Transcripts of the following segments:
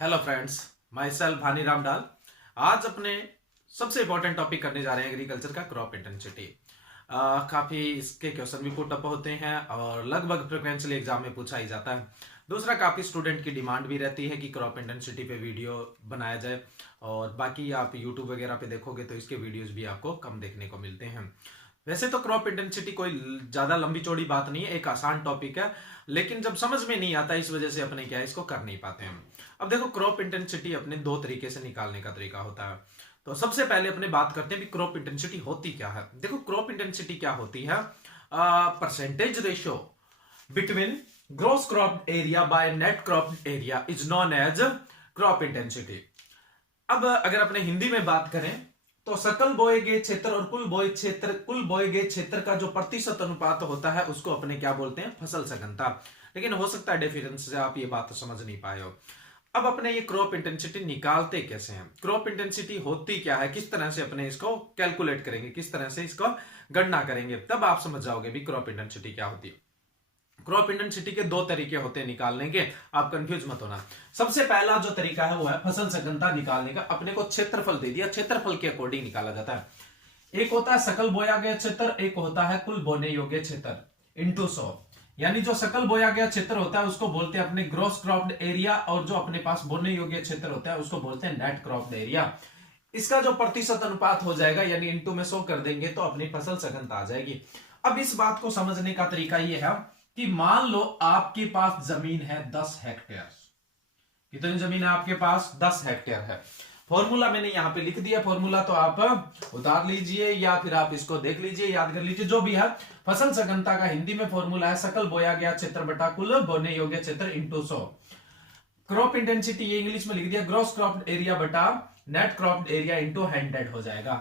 Hello friends, my self भानी राम डाल। आज अपने सबसे इंपॉर्टेंट टॉपिक करने जा रहे हैं एग्रीकल्चर का क्रॉप इंटेंसिटी। काफी इसके क्वेश्चन भी पुट अप होते हैं और लगभग फ्रिक्वेंटली एग्जाम में पूछा ही जाता है। दूसरा, काफी स्टूडेंट की डिमांड भी रहती है कि क्रॉप इंटेंसिटी पे वीडियो बनाया जाए, और बाकी आप यूट्यूब वगैरह पे देखोगे तो इसके वीडियोज भी आपको कम देखने को मिलते हैं। वैसे तो क्रॉप इंटेंसिटी कोई ज्यादा लंबी चौड़ी बात नहीं है, एक आसान टॉपिक है, लेकिन जब समझ में नहीं आता इस वजह से अपने क्या है इसको कर नहीं पाते हैं। अब देखो, क्रॉप इंटेंसिटी अपने दो तरीके से निकालने का तरीका होता है। तो सबसे पहले अपने बात करते हैं भी क्रॉप इंटेंसिटी होती क्या है। देखो, क्रॉप इंटेंसिटी क्या होती है? Percentage ratio between gross crop area by net crop area is known as crop intensity. अब अगर अपने हिंदी में बात करें तो सकल बोए गए क्षेत्र और कुल बोए गए क्षेत्र का जो प्रतिशत अनुपात होता है उसको अपने क्या बोलते हैं? फसल सघनता। लेकिन हो सकता है डिफरेंस से आप ये बात समझ नहीं पाए हो। अब अपने ये क्रॉप इंटेंसिटी निकालते कैसे हैं? क्रॉप इंटेंसिटी होती क्या है, किस तरह से अपने इसको कैलकुलेट करेंगे, किस तरह से इसको गणना करेंगे, तब आप समझ जाओगे भी क्रॉप इंटेंसिटी क्या होती है। क्रॉप इंटेंसिटी के दो तरीके होते हैं निकालने के, आप कंफ्यूज मत होना। सबसे पहला जो तरीका है वो है फसल सघनता निकालने का। अपने को क्षेत्रफल दे दिया, क्षेत्रफल के अकॉर्डिंग निकाला जाता है। एक होता है सकल बोया गया क्षेत्र, एक होता है कुल बोने योग्य क्षेत्र इंटू 100। यानी जो सकल बोया गया क्षेत्र होता है उसको बोलते हैं अपने ग्रॉस क्रॉप्ड एरिया, और जो अपने पास बोने योग्य क्षेत्र होता है उसको बोलते हैं नेट क्रॉप्ड एरिया। इसका जो प्रतिशत अनुपात हो जाएगा यानी इंटू में 100 कर देंगे तो अपनी फसल सघनता आ जाएगी। अब इस बात को समझने का तरीका यह है कि मान लो आपके पास जमीन है 10 हेक्टेयर। कितनी जमीन है आपके पास? 10 हेक्टेयर है। फॉर्मूला मैंने यहां पे लिख दिया, फॉर्मूला तो आप उतार लीजिए या फिर आप इसको देख लीजिए, याद कर लीजिए, जो भी है। फसल सघनता का हिंदी में फॉर्मूला है सकल बोया गया क्षेत्र बटा कुल बोने योग्य क्षेत्र इंटू 100। क्रॉप इंटेंसिटी ये इंग्लिश में लिख दिया ग्रॉस क्रॉप एरिया बटा नेट क्रॉप एरिया इंटू 100 हो जाएगा।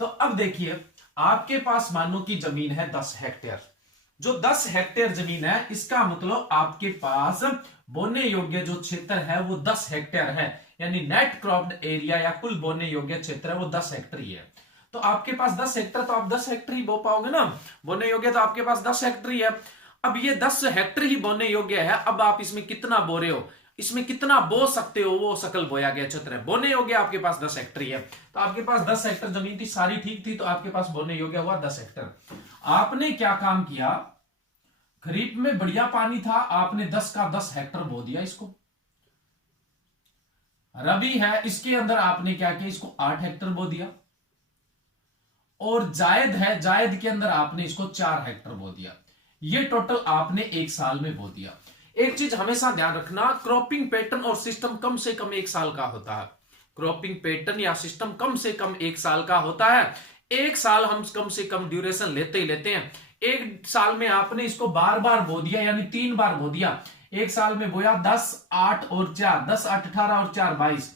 तो अब देखिए, आपके पास मानो की जमीन है 10 हेक्टेयर। जो 10 हेक्टेयर जमीन है इसका मतलब आपके पास बोने योग्य जो क्षेत्र है वो 10 हेक्टेयर है, यानी नेट क्रॉप्ड एरिया या कुल बोने योग्य क्षेत्र है वो 10 हेक्टेयर ही है। तो आपके पास 10 हेक्टेयर, तो आप 10 हेक्टेयर ही बो पाओगे ना। बोने योग्य तो आपके पास 10 हेक्टेयर ही है। अब ये 10 हेक्टेयर ही बोने योग्य है। अब आप इसमें कितना बो रहे हो, इसमें कितना बो सकते हो, वो सकल बोया गया क्षेत्र है। बोने योग्य आपके पास 10 हेक्टेयर ही है। तो आपके पास 10 हेक्टेयर जमीन थी, सारी ठीक थी, तो आपके पास बोने योग्य हुआ 10 हेक्टेयर। आपने क्या काम किया? खरीफ में बढ़िया पानी था, आपने 10 का 10 हेक्टेयर बो दिया इसको। रबी है, इसके अंदर आपने क्या किया? इसको 8 हेक्टेयर बो दिया। और जायद है, जायद के अंदर आपने इसको 4 हेक्टेयर बो दिया। ये टोटल आपने एक साल में बो दिया। एक चीज हमेशा ध्यान रखना, क्रॉपिंग पैटर्न और सिस्टम कम से कम एक साल का होता है। क्रॉपिंग पैटर्न या सिस्टम कम से कम एक साल का होता है। एक साल हम कम से कम ड्यूरेशन लेते ही लेते हैं। एक साल में आपने इसको बार बार बो दिया, यानी 3 बार बो दिया। एक साल में बोया 10, 8 और 4, 10, 8, 18 और 4, 22।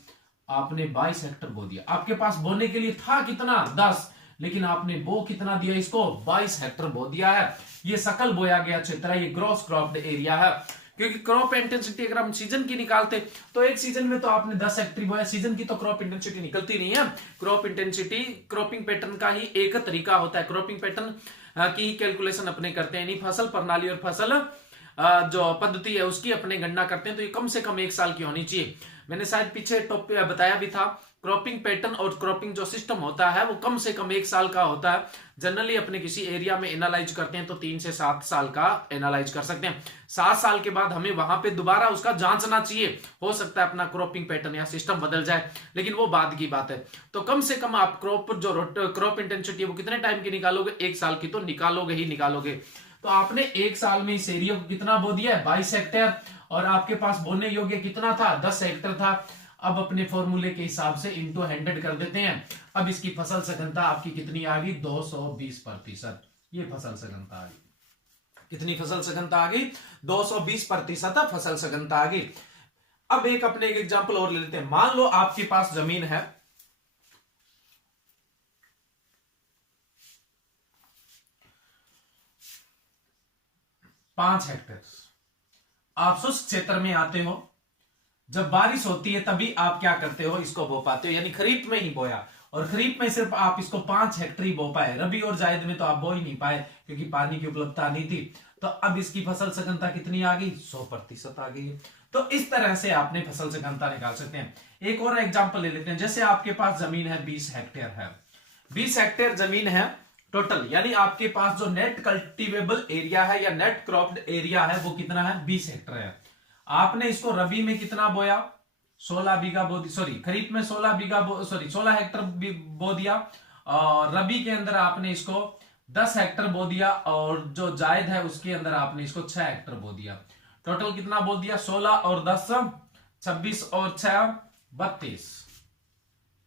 आपने 22 हेक्टेयर बो दिया। आपके पास बोने के लिए था कितना? 10, लेकिन आपने बो कितना दिया इसको? 22 हेक्टेयर बो दिया है। ये सकल बोया गया क्षेत्र है, ये ग्रॉस क्रॉप्ड एरिया है। क्योंकि क्रॉप इंटेंसिटी अगर हम सीजन की निकालते तो एक सीजन में तो आपने 10 हेक्टेयर बोया, सीजन की तो क्रॉप इंटेंसिटी निकलती नहीं है। क्रॉप इंटेंसिटी क्रॉपिंग पैटर्न का ही एक तरीका होता है। क्रॉपिंग पैटर्न की ही कैलकुलेशन अपने करते हैं, नहीं फसल प्रणाली और फसल जो पद्धति है उसकी अपने गणना करते हैं। तो ये कम से कम एक साल की होनी चाहिए। मैंने शायद पीछे टॉपिक बताया भी था, क्रॉपिंग पैटर्न और क्रॉपिंग जो सिस्टम होता है वो कम से कम एक साल का होता है। जनरली अपने किसी एरिया में एनालाइज करते हैं तो 3 से 7 साल का एनालाइज कर सकते हैं। 7 साल के बाद हमें वहां पे दोबारा उसका जांचना चाहिए। हो सकता है अपना क्रॉपिंग पैटर्न या सिस्टम बदल जाए, लेकिन वो बाद की बात है। तो कम से कम आप क्रॉप इंटेंसिटी वो कितने टाइम की निकालोगे? एक साल की तो निकालोगे ही निकालोगे। तो आपने एक साल में इस एरिया को कितना बो दिया है? 22 हेक्टेयर। और आपके पास बोने योग्य कितना था? 10 हेक्टेयर था। अब अपने फॉर्मूले के हिसाब से इंटू 100 कर देते हैं। अब इसकी फसल सघनता आपकी कितनी आ गई? 220%। ये फसल सघनता आ गई। कितनी फसल सघनता आ गई? 220% फसल सघनता आ गई। अब एक अपने एक एग्जांपल और ले लेते हैं। मान लो आपके पास जमीन है 5 हेक्टेयर। आप शुष्क क्षेत्र में आते हो, जब बारिश होती है तभी आप क्या करते हो? इसको बो पाते हो, यानी खरीफ में ही बोया। और खरीफ में सिर्फ आप इसको 5 हेक्टेयर ही बो पाए। रबी और जायद में तो आप बो ही नहीं पाए क्योंकि पानी की उपलब्धता नहीं थी। तो अब इसकी फसल सघनता कितनी आ गई, 100% आ गई है। तो इस तरह से आपने फसल सघनता निकाल सकते हैं। एक और एग्जांपल ले लेते हैं। जैसे आपके पास जमीन है 20 हेक्टेयर है, 20 हेक्टेयर जमीन है टोटल, यानी आपके पास जो नेट कल्टीवेबल एरिया है या नेट क्रॉप्ड एरिया है वो कितना है, 20 हेक्टेयर है। आपने इसको रबी में कितना बोया, 16 बीघा बो, सॉरी खरीफ में 16 बीघा 16 हेक्टर बो दिया, और रबी के अंदर आपने इसको 10 हेक्टर बो दिया, और जो जायद है उसके अंदर आपने इसको 6 हेक्टर बो दिया। टोटल कितना बो दिया, 16 और 10 26 और 6 32,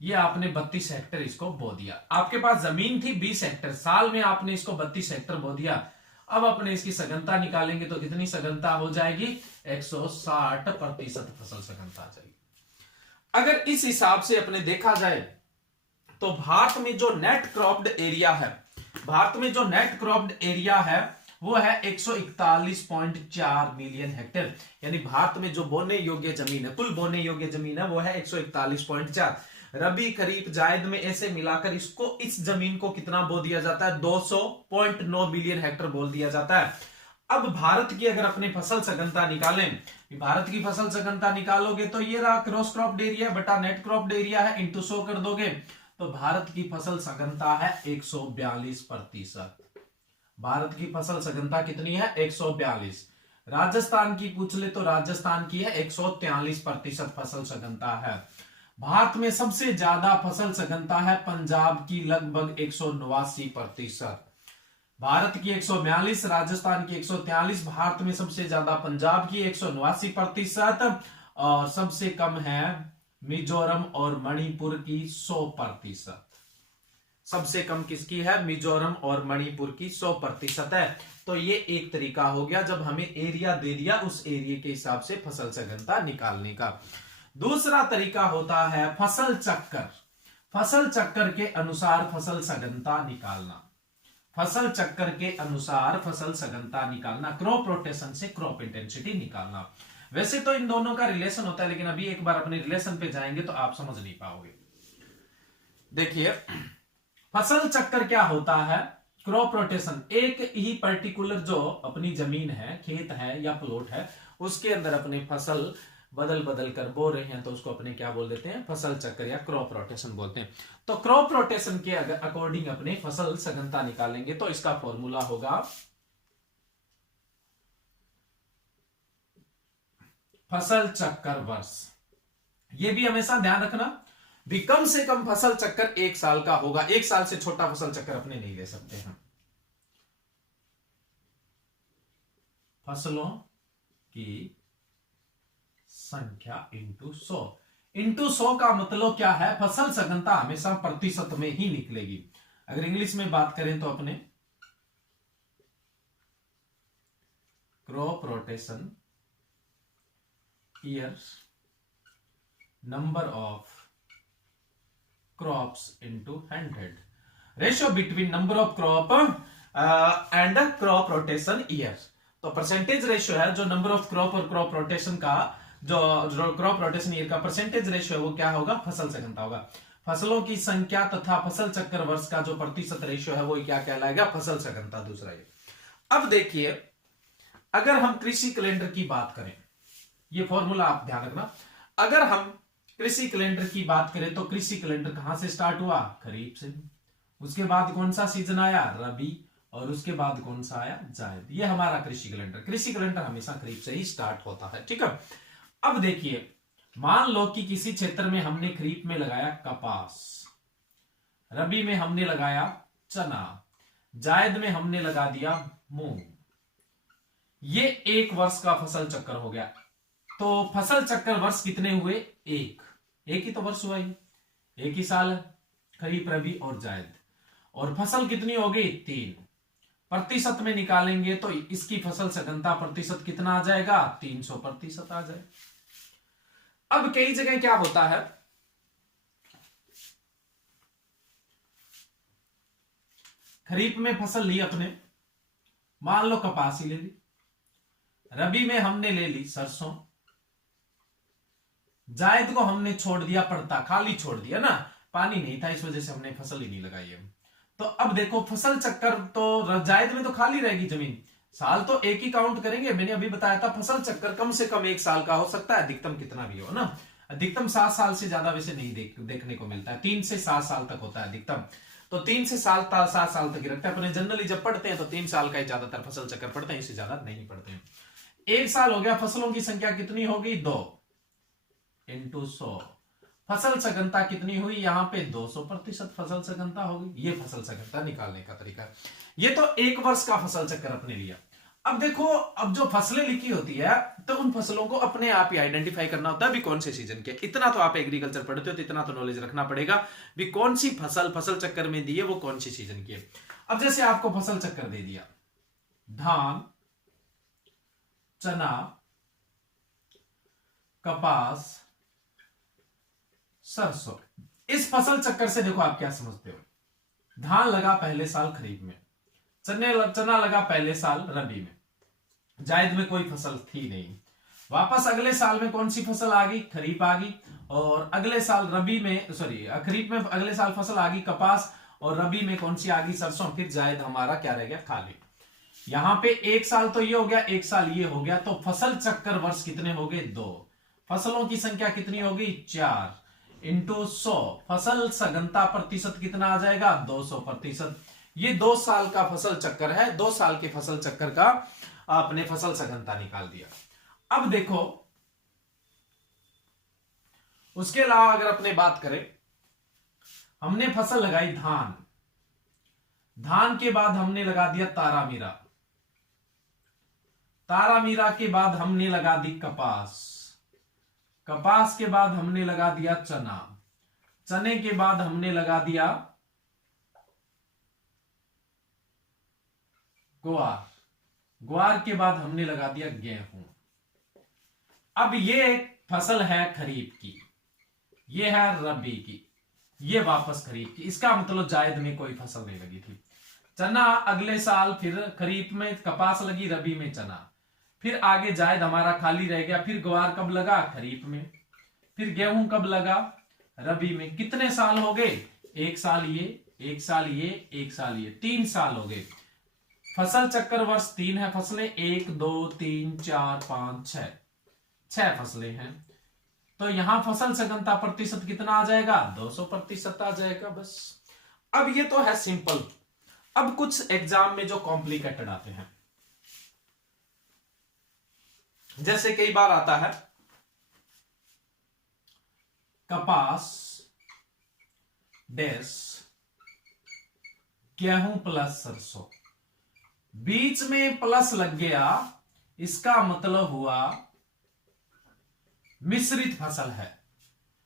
ये आपने 32 हेक्टर इसको बो दिया। आपके पास जमीन थी 20 हेक्टर, साल में आपने इसको 32 हेक्टर बो दिया। अब अपने इसकी सघनता निकालेंगे तो कितनी सघनता हो जाएगी, 160% फसल सघनता आ जाएगी। अगर इस हिसाब से अपने देखा जाए तो भारत में जो नेट क्रॉप्ड एरिया है, भारत में जो नेट क्रॉप्ड एरिया है वो है 141.4 मिलियन हेक्टेयर, यानी भारत में जो बोने योग्य जमीन है, कुल बोने योग्य जमीन है वो है 141.4। रबी खरीफ जायद में ऐसे मिलाकर इसको, इस जमीन को कितना बो दिया जाता है, 200.9 बिलियन हेक्टर बोल दिया जाता है। अब भारत की अगर अपने फसल सघनता निकालें, भारत की फसल सघनता निकालोगे तो ये रहा क्रॉस क्रॉप्ड एरिया बटा नेट क्रॉप्ड एरिया है, इंटू 100 कर दोगे तो भारत की फसल सघनता है 142%। भारत की फसल सघनता कितनी है, 142। राजस्थान की पूछ ले तो राजस्थान की है 143% फसल सघनता है। भारत में सबसे ज्यादा फसल सघनता है पंजाब की लगभग 189%। भारत की 142, राजस्थान की 143, भारत में सबसे ज्यादा पंजाब की 189%, और सबसे कम है मिजोरम और मणिपुर की 100%। सबसे कम किसकी है, मिजोरम और मणिपुर की 100% है। तो ये एक तरीका हो गया, जब हमें एरिया दे दिया उस एरिया के हिसाब से फसल सघनता निकालने का। दूसरा तरीका होता है फसल चक्कर। फसल चक्कर के अनुसार फसल सघनता निकालना, फसल चक्कर के अनुसार फसल सघनता निकालना, क्रॉप रोटेशन से क्रॉप इंटेंसिटी निकालना। वैसे तो इन दोनों का रिलेशन होता है, लेकिन अभी एक बार अपने रिलेशन पे जाएंगे तो आप समझ नहीं पाओगे। देखिए फसल चक्कर क्या होता है, क्रॉप रोटेशन, एक ही पर्टिकुलर जो अपनी जमीन है, खेत है या प्लॉट है, उसके अंदर अपने फसल बदल बदल कर बो रहे हैं तो उसको अपने क्या बोल देते हैं, फसल चक्कर या क्रॉप रोटेशन बोलते हैं। तो क्रॉप रोटेशन के अकॉर्डिंग अपने फसल सघनता निकालेंगे तो इसका फॉर्मूला होगा फसल चक्कर वर्ष। ये भी हमेशा ध्यान रखना भी, कम से कम फसल चक्कर 1 साल का होगा, 1 साल से छोटा फसल चक्कर अपने नहीं ले सकते हैं। फसलों की संख्या इंटू 100, इंटू 100 का मतलब क्या है, फसल सघनता हमेशा प्रतिशत में ही निकलेगी। अगर इंग्लिश में बात करें तो अपने crop rotation years, number of crops into 100, ratio between number of crop and crop rotation years. तो परसेंटेज रेशियो है जो नंबर ऑफ क्रॉप और क्रॉप रोटेशन का, जो क्रॉप रोटेशन ईयर का परसेंटेज रेशियो है वो क्या होगा, फसल सघनता होगा। फसलों की संख्या तथा फसल चक्कर वर्ष का जो प्रतिशत रेशियो है वो क्या कहलाएगा, फसल सघनता। दूसरा ये, अब देखिए अगर हम कृषि कैलेंडर की बात करें, ये फॉर्मूला आप ध्यान रखना, अगर हम कृषि कैलेंडर की बात करें तो कृषि कैलेंडर कहां से स्टार्ट हुआ, खरीफ से, उसके बाद कौन सा सीजन आया, रबी, और उसके बाद कौन सा आया, जायद। ये हमारा कृषि कैलेंडर, कृषि कैलेंडर हमेशा खरीफ से ही स्टार्ट होता है, ठीक है। अब देखिए मान लो कि किसी क्षेत्र में हमने खरीफ में लगाया कपास, रबी में हमने लगाया चना, जायद में हमने लगा दिया मूंग। ये 1 वर्ष का फसल चक्कर हो गया। तो फसल चक्कर वर्ष कितने हुए, एक ही तो वर्ष हुआ, एक ही साल है, खरीफ रबी और जायद। और फसल कितनी हो गई, 3। प्रतिशत में निकालेंगे तो इसकी फसल सघनता प्रतिशत कितना आ जाएगा, 300% आ जाएगा। अब कई जगह क्या होता है, खरीफ में फसल ली अपने, मान लो कपास ही ले ली, रबी में हमने ले ली सरसों, जायद को हमने छोड़ दिया पड़ता, खाली छोड़ दिया ना, पानी नहीं था इस वजह से हमने फसल ही नहीं लगाई है। तो अब देखो फसल चक्कर तो जायद में तो खाली रहेगी जमीन, साल तो एक ही काउंट करेंगे। मैंने अभी बताया था फसल चक्कर कम से कम 1 साल का हो सकता है, अधिकतम कितना भी हो ना। अधिकतम 7 साल से ज्यादा वैसे नहीं देखने को मिलता है, 3 से 7 साल तक होता है अधिकतम। तो 3 से 7 साल तक ही रखते हैं अपने। जनरली जब पढ़ते हैं तो 3 साल का ही ज्यादातर फसल चक्कर पढ़ते हैं, इससे ज्यादा नहीं पढ़ते हैं। 1 साल हो गया, फसलों की संख्या कितनी होगी 2 इंटू 100। फसल सघनता कितनी हुई यहां पे 200% फसल सघनता होगी। ये फसल सघनता निकालने का तरीका है। ये तो 1 वर्ष का फसल चक्कर अपने लिया। अब देखो, अब जो फसलें लिखी होती है तो उन फसलों को अपने आप ही आइडेंटिफाई करना होता है भी कौन से सीजन के। इतना तो आप एग्रीकल्चर पढ़ते हो तो इतना तो नॉलेज रखना पड़ेगा भी कौन सी फसल फसल चक्कर में दी है वो कौन सी सीजन की है। अब जैसे आपको फसल चक्कर दे दिया, धान, चना, कपास, सरसों। इस फसल चक्कर से देखो आप क्या समझते हो। धान लगा पहले साल खरीफ में, चना लगा पहले साल रबी में, जायद में कोई फसल थी नहीं। वापस अगले साल में कौन सी फसल आ गई, खरीफ आ गई। और अगले साल खरीफ में अगले साल फसल आ गई कपास, और रबी में कौन सी आ गई, सरसों। फिर जायद हमारा क्या रह गया, खाली। यहां पे 1 साल तो ये हो गया, 1 साल ये हो गया, तो फसल चक्कर वर्ष कितने हो गए 2। फसलों की संख्या कितनी होगी 4 इंटू 100। फसल सघनता प्रतिशत कितना आ जाएगा 200%। ये 2 साल का फसल चक्कर है। 2 साल के फसल चक्कर का आपने फसल सघनता निकाल दिया। अब देखो, उसके अलावा अगर अपने बात करें, हमने फसल लगाई धान, धान के बाद हमने लगा दिया तारामीरा, तारामीरा के बाद हमने लगा दी कपास, कपास के बाद हमने लगा दिया चना, चने के बाद हमने लगा दिया ग्वार, ग्वार के बाद हमने लगा दिया गेहूं। अब ये फसल है खरीफ की, ये है रबी की, ये वापस खरीफ की। इसका मतलब जायद में कोई फसल नहीं लगी थी। चना अगले साल, फिर खरीफ में कपास लगी, रबी में चना, फिर आगे जायद हमारा खाली रह गया। फिर ग्वार कब लगा, खरीफ में। फिर गेहूं कब लगा, रबी में। कितने साल हो गए, 1 साल ये, 1 साल ये, 1 साल ये, 3 साल हो गए। फसल चक्कर वर्ष 3 है, फसलें 1 2 3 4 5 6, 6 फसलें हैं। तो यहां फसल सघनता प्रतिशत कितना आ जाएगा 200% आ जाएगा बस। अब ये तो है सिंपल। अब कुछ एग्जाम में जो कॉम्प्लिकेटेड आते हैं, जैसे कई बार आता है कपास डैश गेहूं प्लस सरसों, बीच में प्लस लग गया, इसका मतलब हुआ मिश्रित फसल है।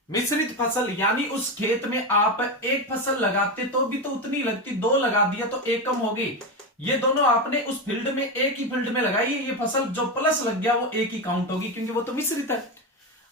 मिश्रित फसल यानी उस खेत में आप एक फसल लगाते तो भी तो उतनी लगती, 2 लगा दिया तो 1 कम हो गई। ये दोनों आपने उस फील्ड में एक ही फील्ड में लगाई है, ये फसल जो प्लस लग गया वो एक ही काउंट होगी क्योंकि वो तो मिश्रित है।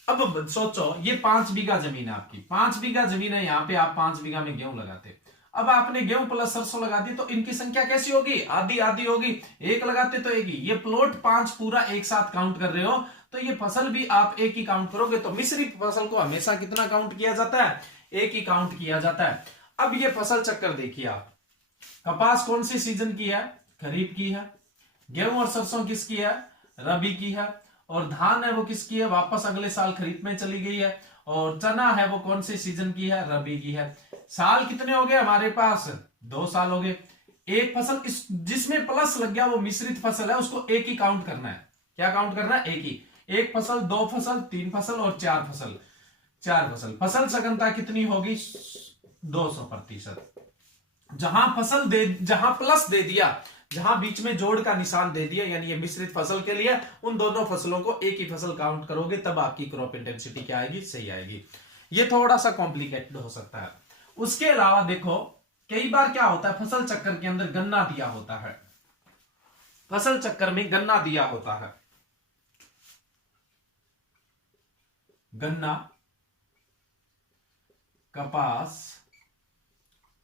अब सोचो, ये 5 बीघा जमीन है आपकी, 5 बीघा जमीन है, यहां पे आप 5 बीघा में गेहूं लगाते। अब आपने गेहूं प्लस सरसों लगा दी तो इनकी संख्या कैसी होगी, आधी आधी होगी। 1 लगाते तो 1 ही, ये प्लॉट 5 पूरा एक साथ काउंट कर रहे हो तो ये फसल भी आप एक ही काउंट करोगे। तो मिश्रित फसल को हमेशा कितना काउंट किया जाता है, एक ही काउंट किया जाता है। अब ये फसल चक्कर देखिए आप, कपास कौन सी सीजन की है, खरीफ की है। गेहूं और सरसों किसकी है, रबी की है। और धान है वो किसकी है, वापस अगले साल खरीफ में चली गई है। और चना है वो कौन सी सीजन की है, रबी की है। साल कितने हो गए हमारे पास, 2 साल हो गए। एक फसल जिसमें प्लस लग गया वो मिश्रित फसल है, उसको एक ही काउंट करना है। क्या काउंट करना है, एक ही। 1 फसल, 2 फसल, 3 फसल और 4 फसल, 4 फसल। फसल सघनता कितनी होगी 200%। जहां प्लस दे दिया, जहां बीच में जोड़ का निशान दे दिया, यानी ये मिश्रित फसल के लिए, उन दोनों फसलों को एक ही फसल काउंट करोगे तब आपकी क्रॉप इंटेंसिटी क्या आएगी, सही आएगी। ये थोड़ा सा कॉम्प्लिकेटेड हो सकता है। उसके अलावा देखो, कई बार क्या होता है, फसल चक्कर के अंदर गन्ना दिया होता है, फसल चक्कर में गन्ना दिया होता है, गन्ना, कपास,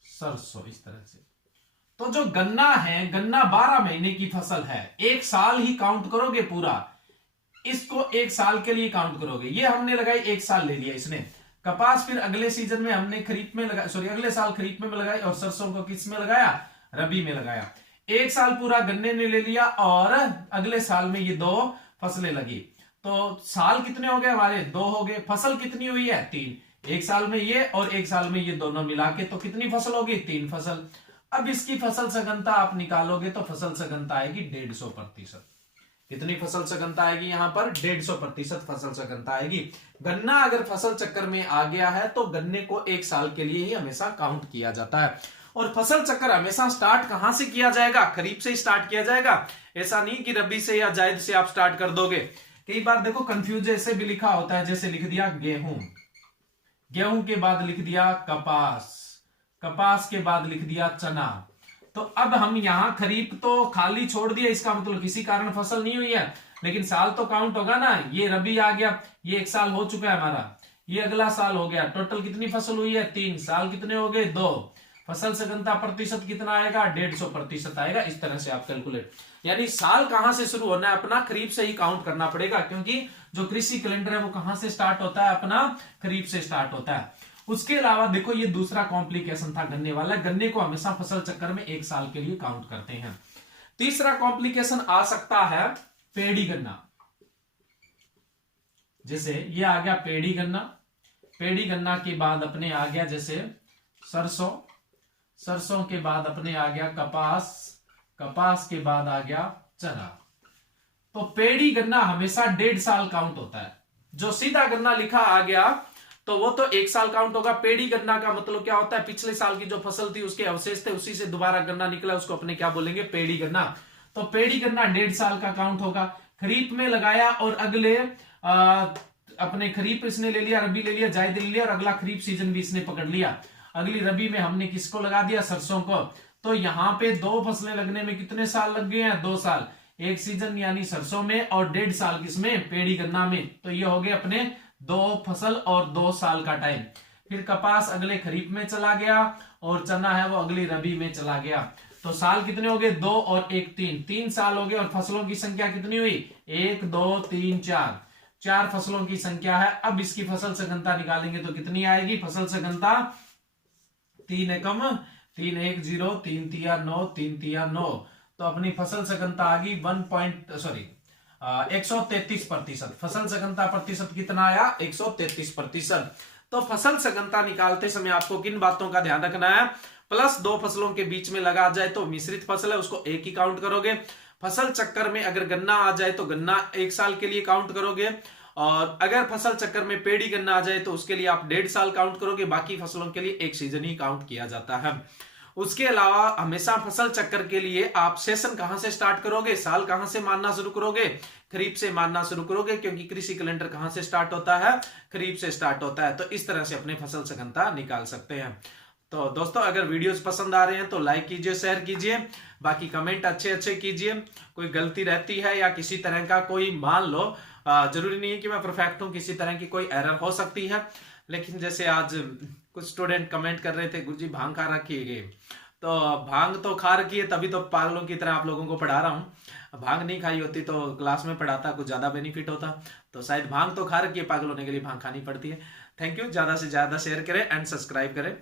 सरसों, इस तरह से। तो जो गन्ना है, गन्ना 12 महीने की फसल है, 1 साल ही काउंट करोगे पूरा, इसको 1 साल के लिए काउंट करोगे। ये हमने लगाई, 1 साल ले लिया इसने। कपास फिर अगले सीजन में हमने खरीफ में लगाया, अगले साल खरीफ में लगाई। और सरसों को किस में लगाया, रबी में लगाया। एक साल पूरा गन्ने ने ले लिया और अगले साल में ये 2 फसलें लगी, तो साल कितने हो गए हमारे? 2 हो गए। फसल कितनी हुई है? 3। एक साल में ये और एक साल में ये दोनों मिला के तो कितनी फसल होगी? 3 फसल। अब इसकी फसल सघनता आप निकालोगे तो फसल सघनता आएगी 150%। कितनी फसल सघनता आएगी यहां पर? 150% फसल सघनता आएगी। गन्ना अगर फसल चक्कर में आ गया है तो गन्ने को एक साल के लिए ही हमेशा काउंट किया जाता है। और फसल चक्कर हमेशा स्टार्ट कहां से किया जाएगा? खरीफ से ही स्टार्ट किया जाएगा। ऐसा नहीं कि रबी से या जायद से आप स्टार्ट कर दोगे। कई बार देखो कंफ्यूज ऐसे भी लिखा होता है, जैसे लिख दिया गेहूं, गेहूं के बाद लिख दिया कपास, कपास के बाद लिख दिया चना। तो अब हम यहां खरीफ तो खाली छोड़ दिया, इसका मतलब किसी कारण फसल नहीं हुई है, लेकिन साल तो काउंट होगा ना। ये रबी आ गया, ये एक साल हो चुका है हमारा, ये अगला साल हो गया। टोटल कितनी फसल हुई है? 3। साल कितने हो गए? 2। फसल सघनता प्रतिशत कितना आएगा? 150% आएगा। इस तरह से आप कैलकुलेट, यानी साल कहां से शुरू होना है अपना? खरीफ से ही काउंट करना पड़ेगा, क्योंकि जो कृषि कैलेंडर है वो कहां से स्टार्ट होता है? अपना खरीफ से स्टार्ट होता है। उसके अलावा देखो ये दूसरा कॉम्प्लिकेशन था गन्ने वाला। गन्ने को हमेशा फसल चक्कर में एक साल के लिए काउंट करते हैं। तीसरा कॉम्प्लिकेशन आ सकता है पेड़ी गन्ना। जैसे ये आ गया पेड़ी गन्ना, पेड़ी गन्ना के बाद अपने आ गया जैसे सरसों, सरसों के बाद अपने आ गया कपास, कपास के बाद आ गया चना। तो पेड़ी गन्ना हमेशा 1.5 साल काउंट होता है। जो सीधा गन्ना लिखा आ गया तो वो तो 1 साल काउंट होगा। पेड़ी गन्ना का मतलब क्या होता है? पिछले साल की जो फसल थी उसके अवशेष थे, उसी से दोबारा गन्ना निकला, उसको अपने क्या बोलेंगे? पेड़ी गन्ना। तो पेड़ी गन्ना 1.5 साल का काउंट होगा। खरीफ में लगाया और अगले अपने खरीफ इसने ले लिया, रबी ले लिया, जायद ले लिया और अगला खरीफ सीजन भी इसने पकड़ लिया। अगली रबी में हमने किसको लगा दिया? सरसों को। तो यहां पे 2 फसलें लगने में कितने साल लग गए हैं? 2 साल। एक सीजन यानी सरसों में और 1.5 साल किसमें? पेड़ी गन्ना में। तो ये हो गए अपने 2 फसल और 2 साल का टाइम। फिर कपास अगले खरीफ में चला गया और चना है वो अगली रबी में चला गया। तो साल कितने हो गए? 2 और 1 3, 3 साल हो गए। और फसलों की संख्या कितनी हुई? 1 2 3 4, 4 फसलों की संख्या है। अब इसकी फसल सघनता निकालेंगे तो कितनी आएगी? फसल सघनता 3 एकम 3 1 0 3 तिया 9 3 तिया 9। तो अपनी फसल सघनता आ गई 133%। फसल सघनता प्रतिशत कितना आया? 133%। तो फसल सघनता निकालते समय आपको किन बातों का ध्यान रखना है? प्लस 2 फसलों के बीच में लगा जाए तो मिश्रित फसल है, उसको 1 ही काउंट करोगे। फसल चक्कर में अगर गन्ना आ जाए तो गन्ना 1 साल के लिए काउंट करोगे। और अगर फसल चक्कर में पेड़ी गन्ना आ जाए तो उसके लिए आप 1.5 साल काउंट करोगे। बाकी फसलों के लिए 1 सीजन ही काउंट किया जाता है। उसके अलावा हमेशा फसल चक्कर के लिए आप सेशन कहां से स्टार्ट करोगे? साल कहां से मानना शुरू करोगे? खरीफ से मानना शुरू करोगे, क्योंकि कृषि कैलेंडर कहां से स्टार्ट होता है? खरीफ से स्टार्ट होता है। तो इस तरह से अपने फसल सघनता निकाल सकते हैं। तो दोस्तों अगर वीडियोस पसंद आ रहे हैं तो लाइक कीजिए, शेयर कीजिए, बाकी कमेंट अच्छे अच्छे कीजिए। कोई गलती रहती है या किसी तरह का कोई, मान लो जरूरी नहीं है कि मैं परफेक्ट हूं, किसी तरह की कोई एरर हो सकती है। लेकिन जैसे आज कुछ स्टूडेंट कमेंट कर रहे थे, गुरुजी भांग खा रखी है, तो भांग तो खा रखी है तभी तो पागलों की तरह आप लोगों को पढ़ा रहा हूँ। भांग नहीं खाई होती तो क्लास में पढ़ाता, कुछ ज्यादा बेनिफिट होता। तो शायद भांग तो खा रखी है, पागल होने के लिए भांग खानी पड़ती है। Thank you. ज्यादा से ज्यादा शेयर करें एंड सब्सक्राइब करें।